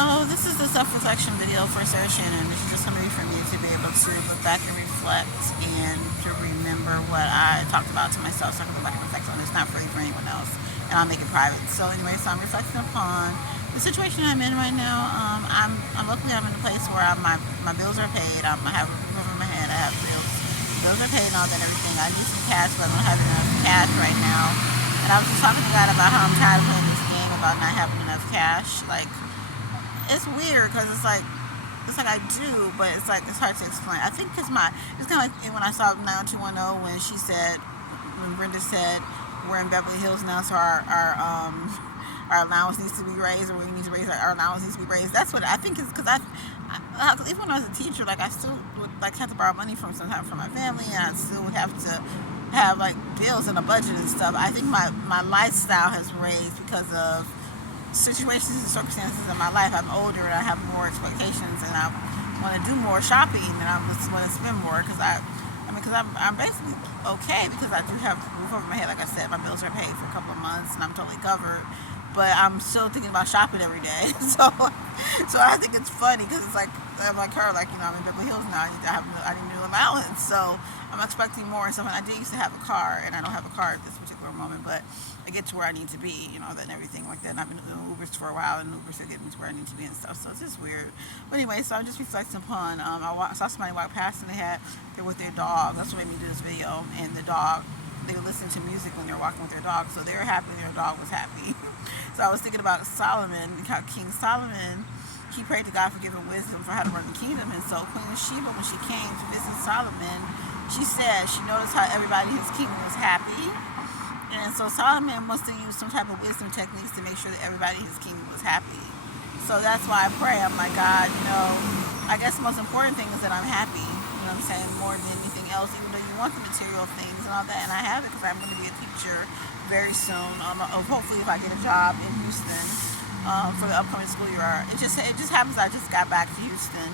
So this is the self-reflection video for Sarah Shannon. This is just going to be for me to be able to look back and reflect and to remember what I talked about to myself, so I can go back and reflect on it. It's not free for anyone else, and I'll make it private. So anyway, so I'm reflecting upon the situation I'm in right now. I'm luckily I'm in a place where my bills are paid. I have a roof over my head. I have bills. Bills are paid and all that and everything. I need some cash, but I don't have enough cash right now. And I was just talking to God about how I'm tired of playing this game about not having enough cash. Like, it's weird because it's like I do, but it's hard to explain. I think it's kind of like when I saw 90210 when Brenda said we're in Beverly Hills now, so our allowance needs to be raised, or we need to raise our allowance needs to be raised. That's what I think is because even when I was a teacher, like I still would like have to borrow money from sometimes from my family, and I still would have to have like bills and a budget and stuff. I think my lifestyle has raised because of situations and circumstances in my life. I'm older and I have more expectations, and I want to do more shopping, and I just want to spend more because I'm basically okay because I do have a roof over my head. Like I said, my bills are paid for a couple of months and I'm totally covered. But I'm still thinking about shopping every day. So I think it's funny because it's like I'm like her, like I'm in Beverly Hills now. I need a new allowance, so I'm expecting more. And so when I did used to have a car, and I don't have a car at this particular moment, but I get to where I need to be, that and everything like that. And I've been doing Ubers for a while, and Ubers are getting me to where I need to be and stuff. So it's just weird. But anyway, so I'm just reflecting upon. I saw somebody walk past and they're with their dog. That's what made me do this video. And the dog, they would listen to music when they're walking with their dog, so they were happy and their dog was happy. So I was thinking about Solomon, how King Solomon, he prayed to God for giving wisdom for how to run the kingdom. And so Queen Sheba, when she came to visit Solomon, she said she noticed how everybody in his kingdom was happy. And so Solomon must have used some type of wisdom techniques to make sure that everybody in his kingdom was happy. So that's why I pray. I'm like, God, I guess the most important thing is that I'm happy. You know what I'm saying? More than anything else, even though you want the material things and all that. And I have it because I'm going to be a teacher very soon. Hopefully, if I get a job in Houston for the upcoming school year. It just happens I just got back to Houston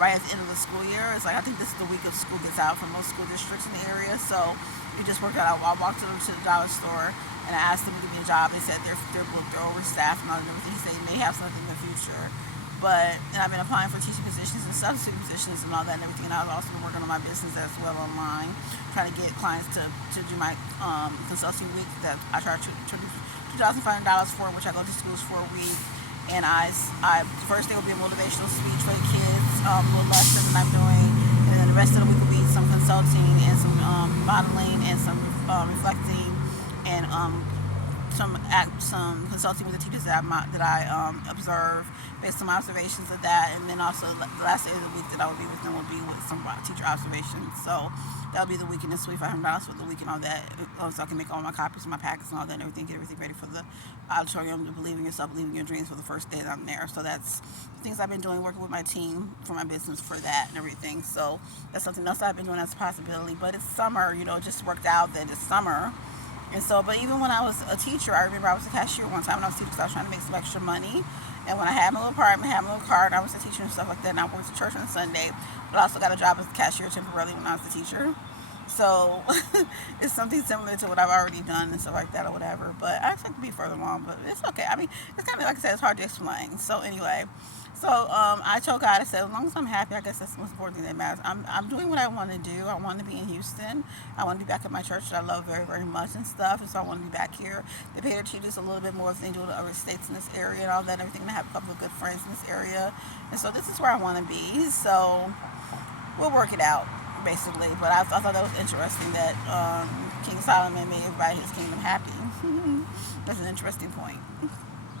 right at the end of the school year. It's like I think this is the week of school gets out for most school districts in the area. So it just worked out. I walked to the dollar store and I asked them to give me a job. They said they're booked, they're overstaffed and all that and everything. He said they may have something in the future. And I've been applying for teaching positions and substitute positions and all that and everything. And I've also been working on my business as well online, trying to get clients to do my consulting week that I charge $2,500 for, which I go to schools for a week. And first day will be a motivational speech for the kids, a little lesson that I'm doing, and then the rest of the week will be some consulting and some modeling and some reflecting and some consulting with the teachers that I observe based on my observations of that, and then also the last day of the week that I will be with them will be with some teacher observations. So that'll be the weekend. It's $2,500 for the week and all that, so I can make all my copies of my packets and all that and everything, get everything ready for the auditorium to Believe in Yourself, Believe in Your Dreams for the first day that I'm there. So that's things I've been doing, working with my team for my business for that and everything. So that's something else I've been doing as a possibility. But it's summer, it just worked out that it's summer. And so, but even when I was a teacher, I remember I was a cashier one time when I was a teacher because I was trying to make some extra money. And when I had my little apartment, had my little car, and I was a teacher and stuff like that, and I worked at church on Sunday, but I also got a job as a cashier temporarily when I was a teacher. So it's something similar to what I've already done and stuff like that or whatever. But I expect to be further along, but it's okay. I mean, it's kind of like I said, it's hard to explain. So anyway, I told God, I said, as long as I'm happy, I guess that's the most important thing that matters. I'm doing what I want to do. I want to be in Houston. I want to be back at my church that I love very, very much and stuff. And so I want to be back here. They pay their teachers a little bit more than they do in other states in this area and all that and everything. And I have a couple of good friends in this area. And so this is where I want to be. So we'll work it out, basically. But I thought that was interesting that King Solomon made everybody in his kingdom happy. That's an interesting point.